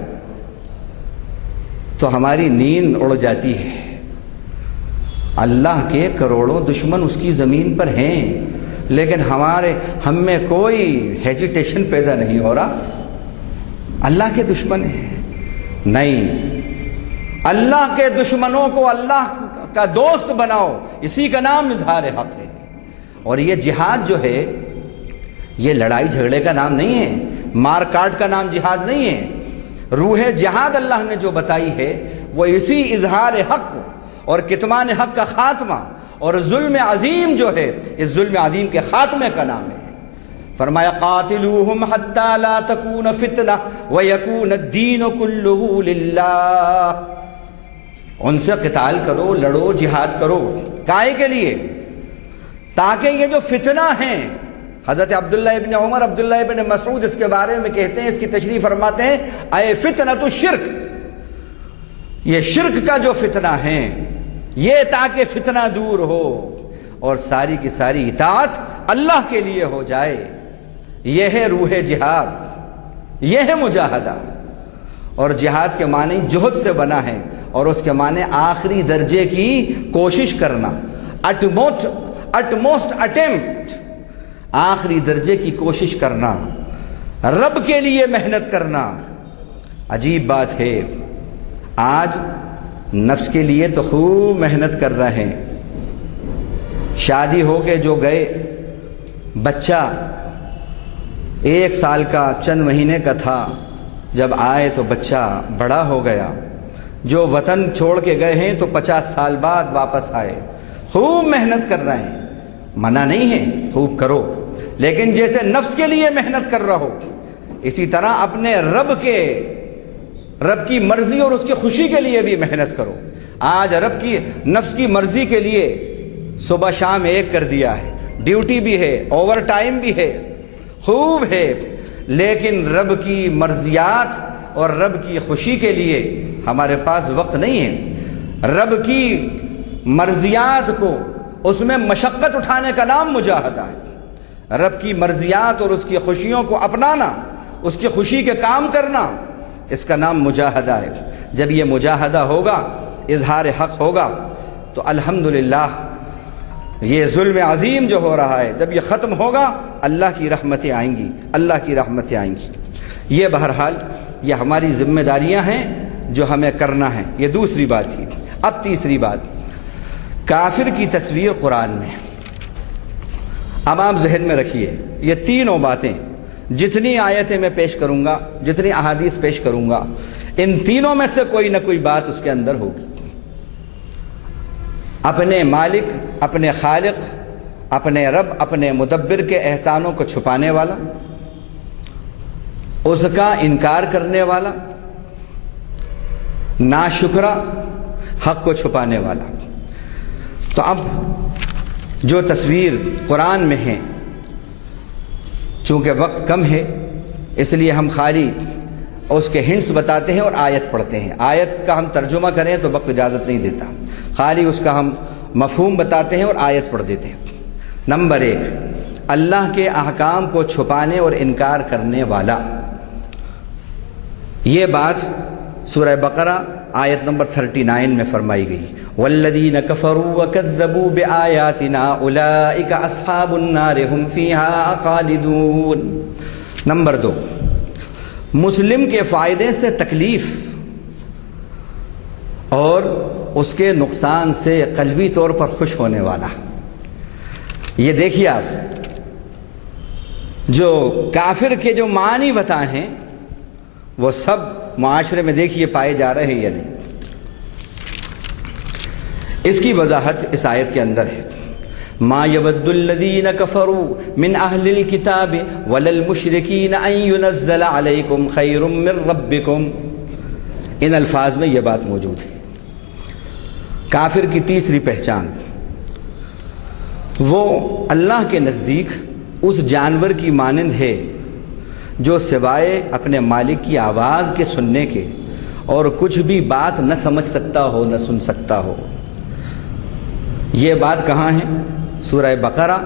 تو ہماری نیند اڑ جاتی ہے۔ اللہ کے کروڑوں دشمن اس کی زمین پر ہیں، لیکن ہم میں کوئی ہیزیٹیشن پیدا نہیں ہو رہا۔ اللہ کے دشمن ہیں، نہیں، اللہ کے دشمنوں کو اللہ کا دوست بناؤ، اسی کا نام اظہار حق ہے۔ اور یہ جہاد جو ہے یہ لڑائی جھگڑے کا نام نہیں ہے، مار کاٹ کا نام جہاد نہیں ہے۔ روح جہاد اللہ نے جو بتائی ہے وہ اسی اظہار حق اور کتمان حق کا خاتمہ اور ظلم عظیم جو ہے اس ظلم عظیم کے خاتمے کا نام ہے۔ فرمایا قاتلوہم حتی لا تکون فتنہ ویکون الدین کلہ للہ، ان سے قتال کرو، لڑو، جہاد کرو، کائے کے لیے؟ تاکہ یہ جو فتنہ ہیں، حضرت عبداللہ ابن عمر، عبداللہ ابن مسعود اس کے بارے میں کہتے ہیں، اس کی تشریح فرماتے ہیں، اے فتنۃ الشرک، یہ شرک کا جو فتنہ ہے یہ تاکہ فتنہ دور ہو اور ساری کی ساری اطاعت اللہ کے لیے ہو جائے، یہ ہے روح جہاد، یہ ہے مجاہدہ۔ اور جہاد کے معنی جہد سے بنا ہے، اور اس کے معنی آخری درجے کی کوشش کرنا، utmost attempt، آخری درجے کی کوشش کرنا، رب کے لیے محنت کرنا۔ عجیب بات ہے، آج نفس کے لیے تو خوب محنت کر رہے ہیں، شادی ہو کے جو گئے، بچہ 1 سال کا چند مہینے کا تھا، جب آئے تو بچہ بڑا ہو گیا، جو وطن چھوڑ کے گئے ہیں تو 50 سال بعد واپس آئے، خوب محنت کر رہے ہیں، منع نہیں ہے، خوب کرو، لیکن جیسے نفس کے لیے محنت کر رہو، اسی طرح اپنے رب کی مرضی اور اس کی خوشی کے لیے بھی محنت کرو۔ آج رب کی نفس کی مرضی کے لیے صبح شام ایک کر دیا ہے، ڈیوٹی بھی ہے، اوور ٹائم بھی ہے، خوب ہے، لیکن رب کی مرضیات اور رب کی خوشی کے لیے ہمارے پاس وقت نہیں ہے۔ رب کی مرضیات کو، اس میں مشقت اٹھانے کا نام مجاہدہ ہے۔ رب کی مرضیات اور اس کی خوشیوں کو اپنانا، اس کی خوشی کے کام کرنا، اس کا نام مجاہدہ ہے۔ جب یہ مجاہدہ ہوگا، اظہار حق ہوگا، تو الحمدللہ یہ ظلم عظیم جو ہو رہا ہے جب یہ ختم ہوگا، اللہ کی رحمتیں آئیں گی، اللہ کی رحمتیں آئیں گی۔ یہ بہرحال یہ ہماری ذمہ داریاں ہیں جو ہمیں کرنا ہے۔ یہ دوسری بات تھی۔ اب تیسری بات، کافر کی تصویر قرآن میں۔ اب آپ ذہن میں رکھیے، یہ تینوں باتیں جتنی آیتیں میں پیش کروں گا، جتنی احادیث پیش کروں گا، ان تینوں میں سے کوئی نہ کوئی بات اس کے اندر ہوگی۔ اپنے مالک، اپنے خالق، اپنے رب، اپنے مدبر کے احسانوں کو چھپانے والا، اس کا انکار کرنے والا، ناشکرا، حق کو چھپانے والا۔ تو اب جو تصویر قرآن میں ہے، چونکہ وقت کم ہے اس لیے ہم خالی اس کے ہنٹس بتاتے ہیں اور آیت پڑھتے ہیں۔ آیت کا ہم ترجمہ کریں تو وقت اجازت نہیں دیتا، خالی اس کا ہم مفہوم بتاتے ہیں اور آیت پڑھ دیتے ہیں۔ نمبر 1، اللہ کے احکام کو چھپانے اور انکار کرنے والا۔ یہ بات سورہ بقرہ آیت نمبر 39 میں فرمائی گئی، والذین کفروا وکذبوا بآیاتنا اولئک اصحاب النار هم فیہا خالدون۔ نمبر 2، مسلم کے فائدے سے تکلیف اور اس کے نقصان سے قلبی طور پر خوش ہونے والا۔ یہ دیکھیے آپ، جو کافر کے جو معنی بتائے ہیں وہ سب معاشرے میں دیکھیے پائے جا رہے ہیں یا نہیں۔ اس کی وضاحت اس آیت کے اندر ہے، ما یود الذین کفروا من اہل الکتاب ولا المشرکین ان ینزل علیکم خیر من ربکم۔ ان الفاظ میں یہ بات موجود ہے۔ کافر کی تیسری پہچان، وہ اللہ کے نزدیک اس جانور کی مانند ہے جو سوائے اپنے مالک کی آواز کے سننے کے اور کچھ بھی بات نہ سمجھ سکتا ہو، نہ سن سکتا ہو۔ یہ بات کہاں ہے؟ سورہ بقرہ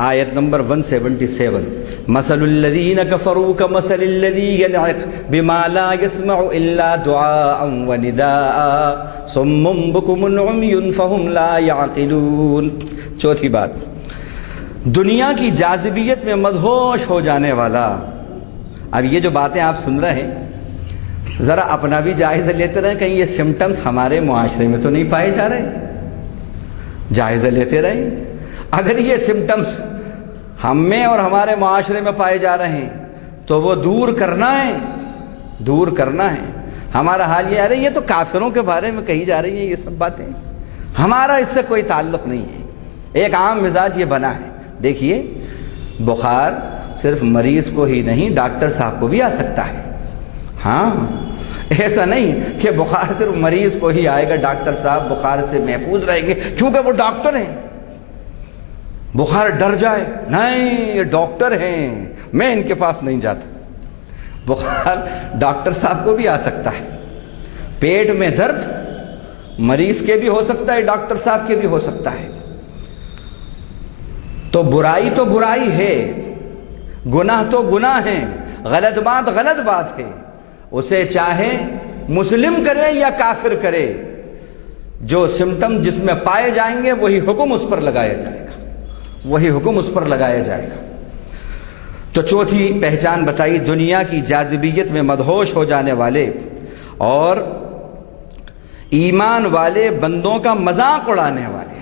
آیت نمبر 177، مثل الذین کفروا کمثل الذی ینعق بما لا يسمع الا دعاء ونداء صم بکم عمی فہم لا یعقلون۔ چوتھی بات، دنیا کی جاذبیت میں مدہوش ہو جانے والا۔ اب یہ جو باتیں آپ سن رہے ہیں، ذرا اپنا بھی جائزہ لیتے رہیں، کہیں یہ سمٹمز ہمارے معاشرے میں تو نہیں پائے جا رہے؟ جائزہ لیتے رہیں، اگر یہ سمٹمز ہم میں اور ہمارے معاشرے میں پائے جا رہے ہیں تو وہ دور کرنا ہے، دور کرنا ہے۔ ہمارا حال یہ آ رہا ہے، یہ تو کافروں کے بارے میں کہی جا رہی ہیں یہ سب باتیں، ہمارا اس سے کوئی تعلق نہیں ہے۔ ایک عام مزاج یہ بنا ہے۔ دیکھیے، بخار صرف مریض کو ہی نہیں ڈاکٹر صاحب کو بھی آ سکتا ہے۔ ہاں، ایسا نہیں کہ بخار صرف مریض کو ہی آئے گا، ڈاکٹر صاحب بخار سے محفوظ رہیں گے کیونکہ وہ ڈاکٹر ہیں، بخار ڈر جائے، نہیں یہ ڈاکٹر ہیں میں ان کے پاس نہیں جاتا۔ بخار ڈاکٹر صاحب کو بھی آ سکتا ہے، پیٹ میں درد مریض کے بھی ہو سکتا ہے، ڈاکٹر صاحب کے بھی ہو سکتا ہے۔ تو برائی ہے، گناہ تو گناہ ہے، غلط بات ہے، اسے چاہے مسلم کرے یا کافر کرے، جو سمٹم جس میں پائے جائیں گے وہی حکم اس پر لگایا جائے گا، تو چوتھی پہچان بتائی، دنیا کی جاذبیت میں مدہوش ہو جانے والے اور ایمان والے بندوں کا مذاق اڑانے والے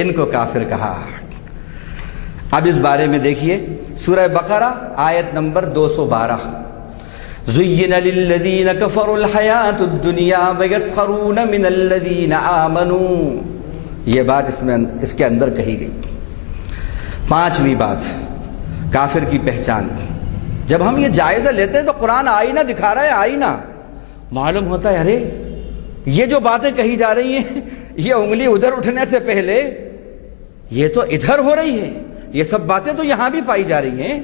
ان کو کافر کہا۔ اب اس بارے میں دیکھیے سورہ بقرہ آیت نمبر 212، زُيِّنَ لِلَّذِينَ كَفَرُوا الْحَيَاةُ الدُّنْيَا وَيَسْخَرُونَ مِنَ الَّذِينَ آمَنُوا، یہ بات اس کے اندر کہی گئی۔ پانچویں بات، کافر کی پہچان۔ جب ہم یہ جائزہ لیتے ہیں تو قرآن آئینہ دکھا رہا ہے، آئینہ معلوم ہوتا ہے ارے یہ جو باتیں کہی جا رہی ہیں یہ انگلی ادھر اٹھنے سے پہلے یہ تو ادھر ہو رہی ہے، یہ سب باتیں تو یہاں بھی پائی جا رہی ہیں۔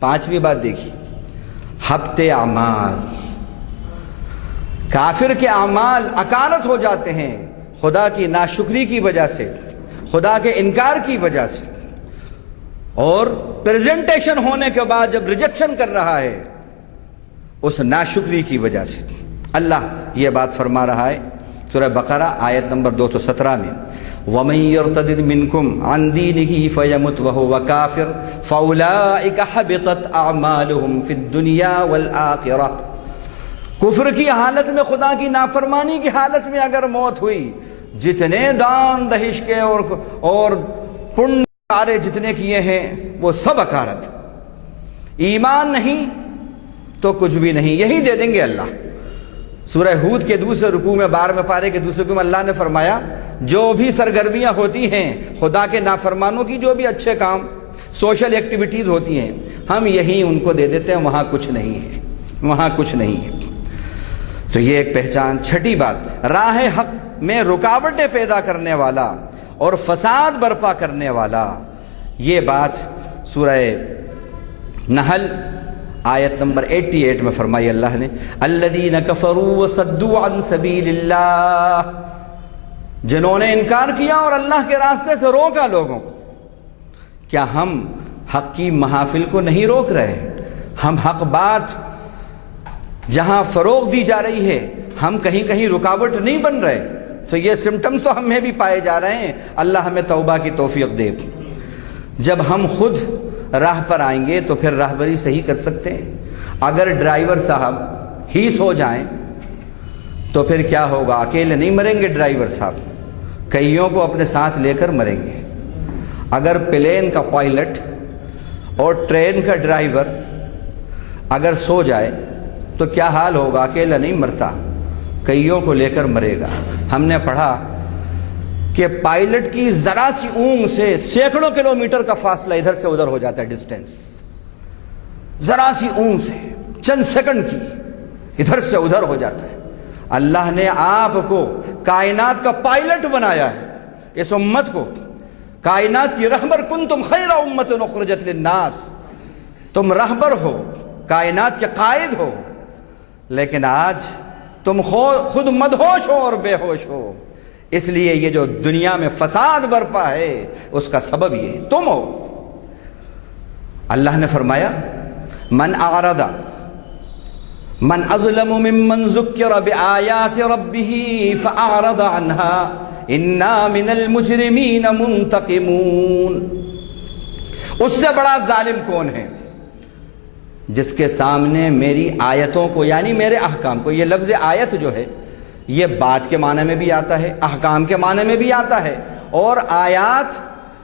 پانچویں بات دیکھیے، حبط اعمال، کافر کے اعمال اکانت ہو جاتے ہیں خدا کی ناشکری کی وجہ سے، خدا کے انکار کی وجہ سے، اور پریزنٹیشن ہونے کے بعد جب ریجیکشن کر رہا ہے اس ناشکری کی وجہ سے۔ اللہ یہ بات فرما رہا ہے سورہ بقرہ آیت نمبر 217 میں، وَمَن يَرْتَدِدْ مِنْكُمْ عَنْ دِينِهِ فَيَمُتْ وَهُوَ كَافِرٌ فَأُولَئِكَ حَبِطَتْ أَعْمَالُهُمْ فِي الدُّنْيَا وَالْآخِرَةِ، کفر کی حالت میں، خدا کی نافرمانی کی حالت میں اگر موت ہوئی، جتنے دان دہش کے اور پن کارے جتنے کیے ہیں وہ سب اکارت، ایمان نہیں تو کچھ بھی نہیں، یہی دے دیں گے اللہ۔ سورہ ہود کے دوسرے رکوع میں 12ویں پارے کے دوسرے رکوع میں اللہ نے فرمایا جو بھی سرگرمیاں ہوتی ہیں خدا کے نافرمانوں کی، جو بھی اچھے کام سوشل ایکٹیویٹیز ہوتی ہیں، ہم یہی ان کو دے دیتے ہیں، وہاں کچھ نہیں ہے۔ تو یہ ایک پہچان۔ چھٹی بات، راہ حق میں رکاوٹیں پیدا کرنے والا اور فساد برپا کرنے والا، یہ بات سورہ نحل آیت نمبر 88 میں فرمائی اللہ نے، الذین کفروا وصدوا عن سبیل اللہ، جنہوں نے انکار کیا اور اللہ کے راستے سے روکا لوگوں کو۔ کیا ہم حق کی محافل کو نہیں روک رہے؟ ہم حق بات جہاں فروغ دی جا رہی ہے ہم کہیں رکاوٹ نہیں بن رہے؟ تو یہ سمٹمز تو ہمیں بھی پائے جا رہے ہیں، اللہ ہمیں توبہ کی توفیق دے۔ جب ہم خود راہ پر آئیں گے تو پھر راہبری صحیح کر سکتے ہیں۔ اگر ڈرائیور صاحب ہیس ہو جائیں تو پھر کیا ہوگا؟ اکیلے نہیں مریں گے ڈرائیور صاحب، کئیوں کو اپنے ساتھ لے کر مریں گے۔ اگر پلین کا پائلٹ اور ٹرین کا ڈرائیور اگر سو جائے تو کیا حال ہوگا؟ اکیلا نہیں مرتا، کئیوں کو لے کر مرے گا۔ ہم نے پڑھا کہ پائلٹ کی ذرا سی اونگ سے سینکڑوں کلومیٹر کا فاصلہ ادھر سے ادھر ہو جاتا ہے، ڈسٹینس ذرا سی اونگ سے چند سیکنڈ کی ادھر سے ادھر ہو جاتا ہے۔ اللہ نے آپ کو کائنات کا پائلٹ بنایا ہے، اس امت کو کائنات کی رہبر، کنتم خیر امت اخرجت للناس، تم رہبر ہو، کائنات کے قائد ہو، لیکن آج تم خود مدہوش ہو اور بے ہوش ہو۔ اس لیے یہ جو دنیا میں فساد برپا ہے اس کا سبب یہ تم ہو۔ اللہ نے فرمایا من اعرض من اظلم ممن ذکر بآیات ربہ فاعرض عنها انا من المجرمین منتقمون، اس سے بڑا ظالم کون ہے جس کے سامنے میری آیتوں کو، یعنی میرے احکام کو، یہ لفظ آیت جو ہے یہ بات کے معنی میں بھی آتا ہے، احکام کے معنی میں بھی آتا ہے، اور آیات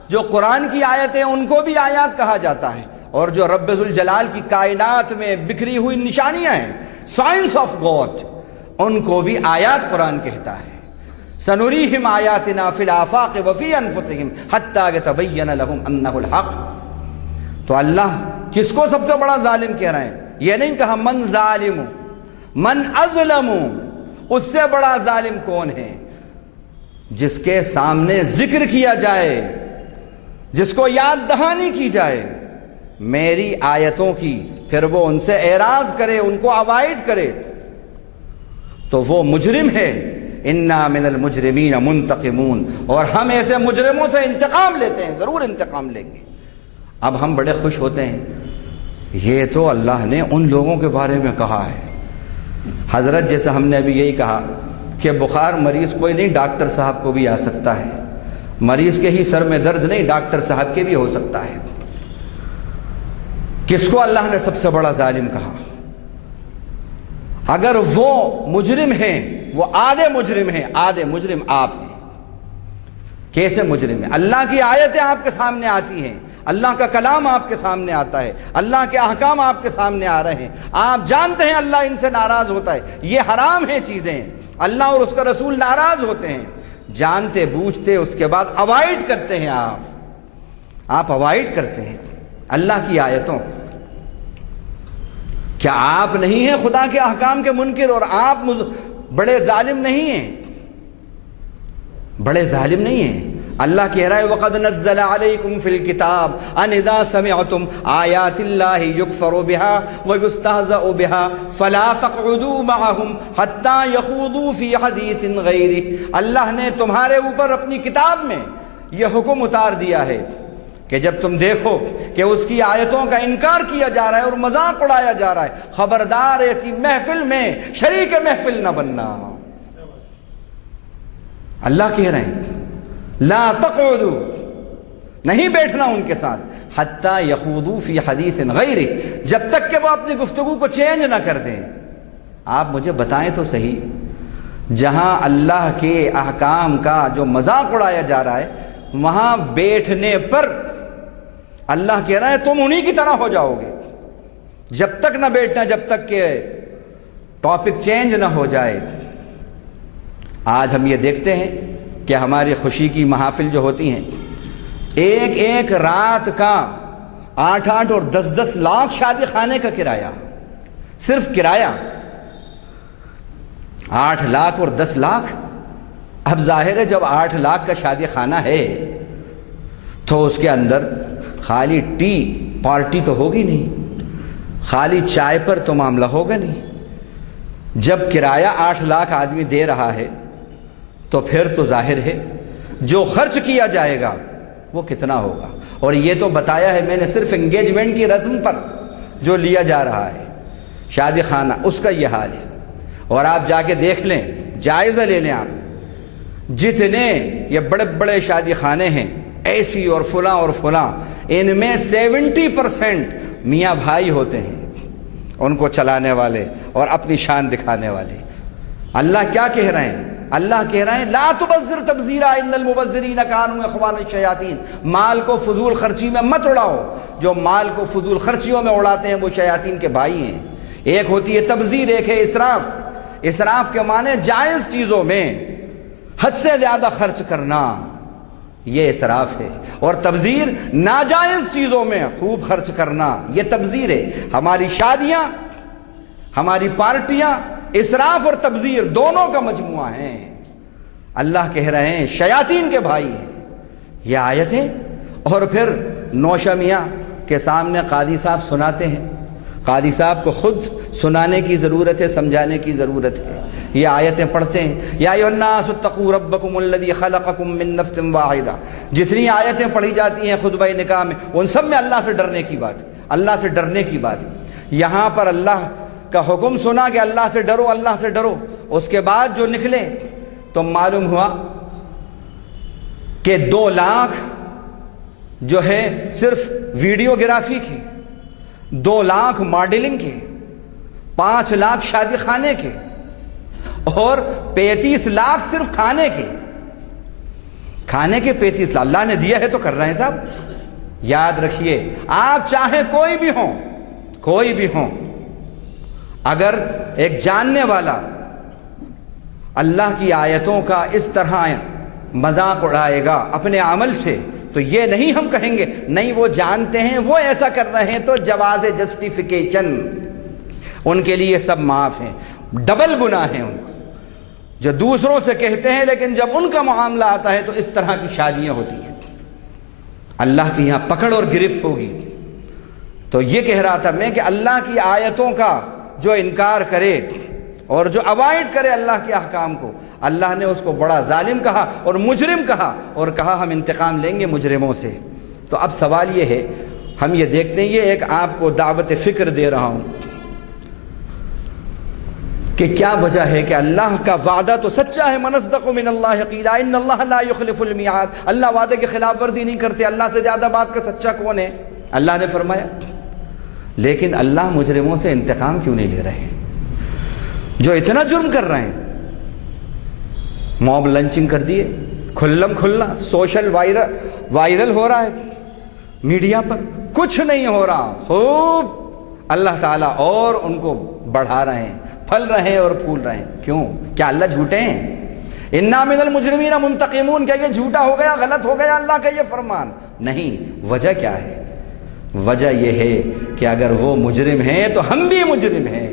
جو قرآن کی آیتیں ان کو بھی آیات کہا جاتا ہے، اور جو رب ذوالجلال کی کائنات میں بکھری ہوئی نشانیاں ہیں، سائنس آف گاڈ، ان کو بھی آیات قرآن کہتا ہے۔ سنریہم آیاتنا فی الآفاق وفی انفسہم حتی یتبین لہم انہ الحق۔ تو اللہ کس کو سب سے بڑا ظالم کہہ رہے ہیں؟ یہ نہیں کہا من ظالم من اظلم، اس سے بڑا ظالم کون ہے؟ جس کے سامنے ذکر کیا جائے، جس کو یاد دہانی کی جائے میری آیتوں کی، پھر وہ ان سے اعراض کرے، ان کو اوائڈ کرے، تو وہ مجرم ہے۔ انا من المجرمین منتقمون، اور ہم ایسے مجرموں سے انتقام لیتے ہیں، ضرور انتقام لیں گے۔ اب ہم بڑے خوش ہوتے ہیں، یہ تو اللہ نے ان لوگوں کے بارے میں کہا ہے۔ حضرت جیسے ہم نے ابھی یہی کہا کہ بخار مریض کوئی نہیں، ڈاکٹر صاحب کو بھی آ سکتا ہے، مریض کے ہی سر میں درد نہیں، ڈاکٹر صاحب کے بھی ہو سکتا ہے۔ کس کو اللہ نے سب سے بڑا ظالم کہا؟ اگر وہ مجرم ہیں، وہ آدھے مجرم ہیں، آدھے مجرم آپ ہیں۔ کیسے مجرم ہیں؟ اللہ کی آیتیں آپ کے سامنے آتی ہیں، اللہ کا کلام آپ کے سامنے آتا ہے، اللہ کے احکام آپ کے سامنے آ رہے ہیں، آپ جانتے ہیں اللہ ان سے ناراض ہوتا ہے، یہ حرام ہیں چیزیں، اللہ اور اس کا رسول ناراض ہوتے ہیں، جانتے بوجھتے اس کے بعد اوائڈ کرتے ہیں، آپ اوائڈ کرتے ہیں اللہ کی آیتوں۔ کیا آپ نہیں ہیں خدا کے احکام کے منکر، اور آپ بڑے ظالم نہیں ہیں؟ بڑے ظالم نہیں ہیں۔ اللہ کہہ رہا ہے وَقَدْ نَزَّلَ عَلَيْكُمْ فِي الْكِتَابِ أَنْ إِذَا سَمِعْتُمْ آيَاتِ اللَّهِ يُكْفَرُ بِهَا وَيُسْتَهْزَأُ بِهَا فَلَا تَقْعُدُوا مَعَهُمْ حَتَّى يَخُوضُوا فِي حَدِيثٍ غَيْرِهِ۔ اللہ نے تمہارے اوپر اپنی کتاب میں یہ حکم اتار دیا ہے کہ جب تم دیکھو کہ اس کی آیتوں کا انکار کیا جا رہا ہے اور مذاق اڑایا جا رہا ہے، خبردار ایسی محفل میں شریک محفل نہ بننا۔ اللہ کہہ رہے ہیں لا تقعدوا، نہیں بیٹھنا ان کے ساتھ، حتی یخوضوا فی حدیث غیرہ، جب تک کہ وہ اپنی گفتگو کو چینج نہ کر دیں۔ آپ مجھے بتائیں تو صحیح، جہاں اللہ کے احکام کا جو مذاق اڑایا جا رہا ہے وہاں بیٹھنے پر اللہ کہہ رہا ہے تم انہی کی طرح ہو جاؤ گے۔ جب تک نہ بیٹھنا جب تک کہ ٹاپک چینج نہ ہو جائے۔ آج ہم یہ دیکھتے ہیں کہ ہماری خوشی کی محافل جو ہوتی ہیں، ایک ایک رات کا 8-8 اور 10-10 لاکھ شادی خانے کا کرایہ، صرف کرایہ 8 لاکھ اور 10 لاکھ۔ اب ظاہر ہے جب 8 لاکھ کا شادی خانہ ہے تو اس کے اندر خالی ٹی پارٹی تو ہوگی نہیں، خالی چائے پر تو معاملہ ہوگا نہیں۔ جب کرایہ 8 لاکھ آدمی دے رہا ہے تو پھر تو ظاہر ہے جو خرچ کیا جائے گا وہ کتنا ہوگا۔ اور یہ تو بتایا ہے میں نے صرف انگیجمنٹ کی رسم پر جو لیا جا رہا ہے شادی خانہ، اس کا یہ حال ہے۔ اور آپ جا کے دیکھ لیں، جائزہ لے لیں، آپ جتنے یہ بڑے بڑے شادی خانے ہیں ایسی اور فلاں، ان میں 70% میاں بھائی ہوتے ہیں ان کو چلانے والے اور اپنی شان دکھانے والے۔ اللہ کیا کہہ رہے ہیں؟ اللہ کہہ رہے ہیں لا تبذر تبذیرا ان المبذرین کانوا اخوان الشیاطین، مال کو فضول خرچی میں مت اڑاؤ، جو مال کو فضول خرچیوں میں اڑاتے ہیں وہ شیاطین کے بھائی ہیں۔ ایک ہوتی ہے تبذیر، ایک ہے اسراف۔ اسراف کے معنی جائز چیزوں میں حد سے زیادہ خرچ کرنا، یہ اسراف ہے، اور تبذیر ناجائز چیزوں میں خوب خرچ کرنا، یہ تبذیر ہے۔ ہماری شادیاں، ہماری پارٹیاں اسراف اور تبذیر دونوں کا مجموعہ ہیں۔ اللہ کہہ رہے ہیں شیاطین کے بھائی ہیں یہ آیت ہے۔ اور پھر نوشہ میاں کے سامنے قاضی صاحب سناتے ہیں، قاضی صاحب کو خود سنانے کی ضرورت ہے، سمجھانے کی ضرورت ہے۔ یہ آیتیں پڑھتے ہیں یا ایھا الناس اتقوا ربکم الذی خلقکم من نفس واحدہ، جتنی آیتیں پڑھی جاتی ہیں خطبہ نکاح میں ان سب میں اللہ سے ڈرنے کی بات، اللہ سے ڈرنے کی بات۔ یہاں پر اللہ کا حکم سنا کہ اللہ سے ڈرو، اللہ سے ڈرو، اس کے بعد جو نکلے تو معلوم ہوا کہ 2 لاکھ جو ہے صرف ویڈیوگرافی کے، 2 لاکھ ماڈلنگ کے، 5 لاکھ شادی خانے کے، اور 35 لاکھ صرف کھانے کے۔ کھانے کے 35 لاکھ اللہ نے دیا ہے تو کر رہے ہیں صاحب۔ یاد رکھیے آپ چاہے کوئی بھی ہوں، اگر ایک جاننے والا اللہ کی آیتوں کا اس طرح مذاق اڑائے گا اپنے عمل سے تو یہ نہیں ہم کہیں گے نہیں وہ جانتے ہیں وہ ایسا کر رہے ہیں تو جواز جسٹیفیکیشن ان کے لیے سب معاف ہیں. ڈبل گناہ ہیں ان کو جو دوسروں سے کہتے ہیں لیکن جب ان کا معاملہ آتا ہے تو اس طرح کی شادیاں ہوتی ہیں. اللہ کی یہاں پکڑ اور گرفت ہوگی. تو یہ کہہ رہا تھا میں کہ اللہ کی آیتوں کا جو انکار کرے اور جو اوائڈ کرے اللہ کے احکام کو، اللہ نے اس کو بڑا ظالم کہا اور مجرم کہا اور کہا ہم انتقام لیں گے مجرموں سے. تو اب سوال یہ ہے، ہم یہ دیکھتے ہیں، یہ ایک آپ کو دعوت فکر دے رہا ہوں کہ کیا وجہ ہے کہ اللہ کا وعدہ تو سچا ہے، من اصدق من اللہ قیلا ان اللہ لا یخلف المیعاد، اللہ وعدے کی خلاف ورزی نہیں کرتے، اللہ سے زیادہ بات کا سچا کون ہے؟ اللہ نے فرمایا. لیکن اللہ مجرموں سے انتقام کیوں نہیں لے رہے جو اتنا جرم کر رہے ہیں؟ موب لنچنگ کر دیے کھلم کھلا، سوشل وائرل ہو رہا ہے میڈیا پر، کچھ نہیں ہو رہا، خوب اللہ تعالیٰ اور ان کو بڑھا رہے ہیں، پھل رہے ہیں اور پھول رہے ہیں. کیوں؟ کیا اللہ جھوٹے ہیں؟ انا من المجرمین منتقمون، کیا یہ جھوٹا ہو گیا، غلط ہو گیا اللہ کا یہ فرمان؟ نہیں. وجہ کیا ہے؟ وجہ یہ ہے کہ اگر وہ مجرم ہیں تو ہم بھی مجرم ہیں،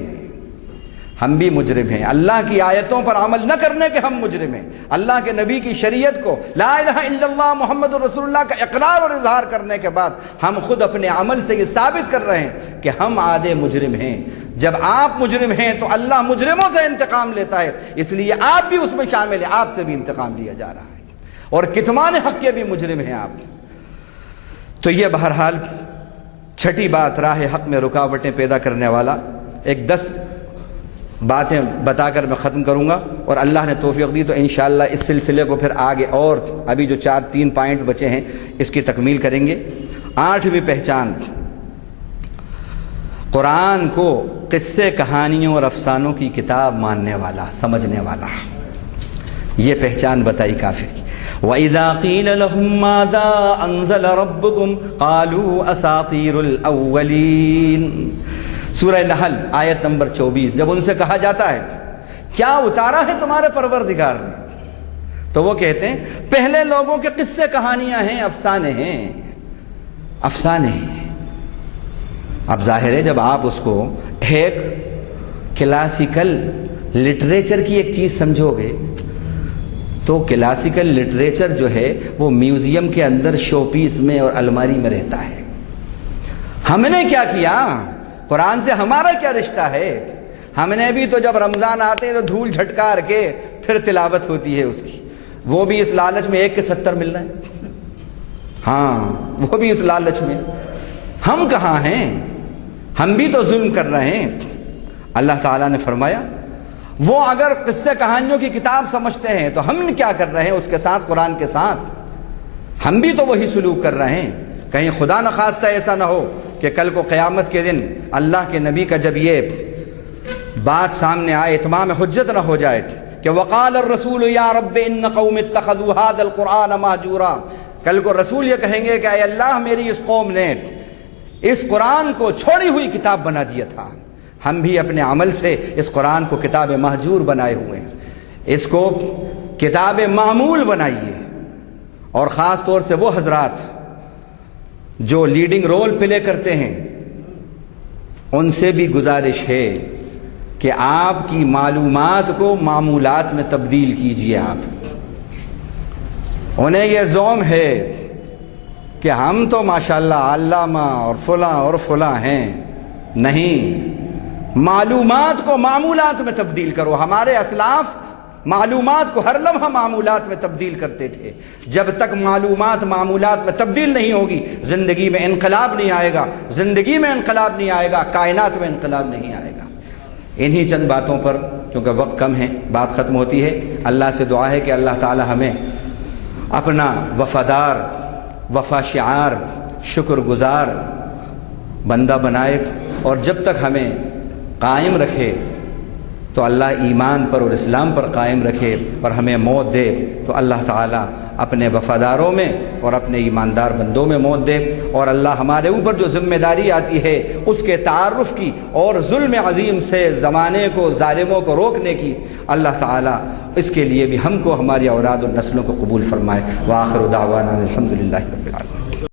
ہم بھی مجرم ہیں. اللہ کی آیتوں پر عمل نہ کرنے کے ہم مجرم ہیں. اللہ کے نبی کی شریعت کو لا الہ الا اللہ محمد رسول اللہ کا اقرار اور اظہار کرنے کے بعد ہم خود اپنے عمل سے یہ ثابت کر رہے ہیں کہ ہم آدھے مجرم ہیں. جب آپ مجرم ہیں تو اللہ مجرموں سے انتقام لیتا ہے، اس لیے آپ بھی اس میں شامل ہیں، آپ سے بھی انتقام لیا جا رہا ہے اور کتمان حق کے بھی مجرم ہیں آپ. تو یہ بہرحال چھٹی بات راہ حق میں رکاوٹیں پیدا کرنے والا. ایک 10 باتیں بتا کر میں ختم کروں گا اور اللہ نے توفیق دی تو انشاءاللہ اس سلسلے کو پھر آگے اور ابھی جو 3 پوائنٹ بچے ہیں اس کی تکمیل کریں گے. 8ویں پہچان، قرآن کو قصے کہانیوں اور افسانوں کی کتاب ماننے والا، سمجھنے والا. یہ پہچان بتائی کافر کی. وَإِذَا قِيلَ لَهُمْ مَاذَا أَنزَلَ رَبُّكُمْ قَالُوا أَسَاطِيرُ الْأَوَّلِينَ. سورہ نحل آیت نمبر 24. جب ان سے کہا جاتا ہے کیا اتارا ہے تمہارے پروردگار نے، تو وہ کہتے ہیں پہلے لوگوں کے قصے کہانیاں ہیں، افسانے ہیں، افسانے ہیں. اب ظاہر ہے جب آپ اس کو ایک کلاسیکل لٹریچر کی ایک چیز سمجھو گے تو کلاسیکل لٹریچر جو ہے وہ میوزیم کے اندر شو پیس میں اور الماری میں رہتا ہے. ہم نے کیا کیا؟ قرآن سے ہمارا کیا رشتہ ہے؟ ہم نے بھی تو جب رمضان آتے ہیں تو دھول جھٹکار کے پھر تلاوت ہوتی ہے اس کی، وہ بھی اس لالچ میں 1 کے 70 مل رہے ہیں. ہاں وہ بھی اس لالچ میں. ہم کہاں ہیں؟ ہم بھی تو ظلم کر رہے ہیں. اللہ تعالیٰ نے فرمایا وہ اگر قصے کہانیوں کی کتاب سمجھتے ہیں تو ہم کیا کر رہے ہیں اس کے ساتھ؟ قرآن کے ساتھ ہم بھی تو وہی سلوک کر رہے ہیں. کہیں خدا نخواستہ ایسا نہ ہو کہ کل کو قیامت کے دن اللہ کے نبی کا جب یہ بات سامنے آئے، اتمام حجت نہ ہو جائے کہ وقال الرسول یا رب ان قوم اتخذوا هذا القرآن مہجورا. کل کو رسول یہ کہیں گے کہ اے اللہ میری اس قوم نے اس قرآن کو چھوڑی ہوئی کتاب بنا دیا تھا. ہم بھی اپنے عمل سے اس قرآن کو کتاب مہجور بنائے ہوئے ہیں. اس کو کتاب معمول بنائیے. اور خاص طور سے وہ حضرات جو لیڈنگ رول پلے کرتے ہیں ان سے بھی گزارش ہے کہ آپ کی معلومات کو معمولات میں تبدیل کیجئے. آپ انہیں یہ زوم ہے کہ ہم تو ماشاءاللہ علامہ اور فلاں ہیں. نہیں، معلومات کو معمولات میں تبدیل کرو. ہمارے اسلاف معلومات کو ہر لمحہ معمولات میں تبدیل کرتے تھے. جب تک معلومات معمولات میں تبدیل نہیں ہوگی زندگی میں انقلاب نہیں آئے گا. زندگی میں انقلاب نہیں آئے گا، کائنات میں انقلاب نہیں آئے گا. انہی چند باتوں پر چونکہ وقت کم ہے بات ختم ہوتی ہے. اللہ سے دعا ہے کہ اللہ تعالی ہمیں اپنا وفادار، وفا شعار، شکر گزار بندہ بنائے اور جب تک ہمیں قائم رکھے تو اللہ ایمان پر اور اسلام پر قائم رکھے اور ہمیں موت دے تو اللہ تعالیٰ اپنے وفاداروں میں اور اپنے ایماندار بندوں میں موت دے، اور اللہ ہمارے اوپر جو ذمہ داری آتی ہے اس کے تعارف کی اور ظلم عظیم سے زمانے کو، ظالموں کو روکنے کی، اللہ تعالیٰ اس کے لیے بھی ہم کو، ہماری اولاد اور نسلوں کو قبول فرمائے۔ وآخر دعوانا الحمدللہ رب العالمین۔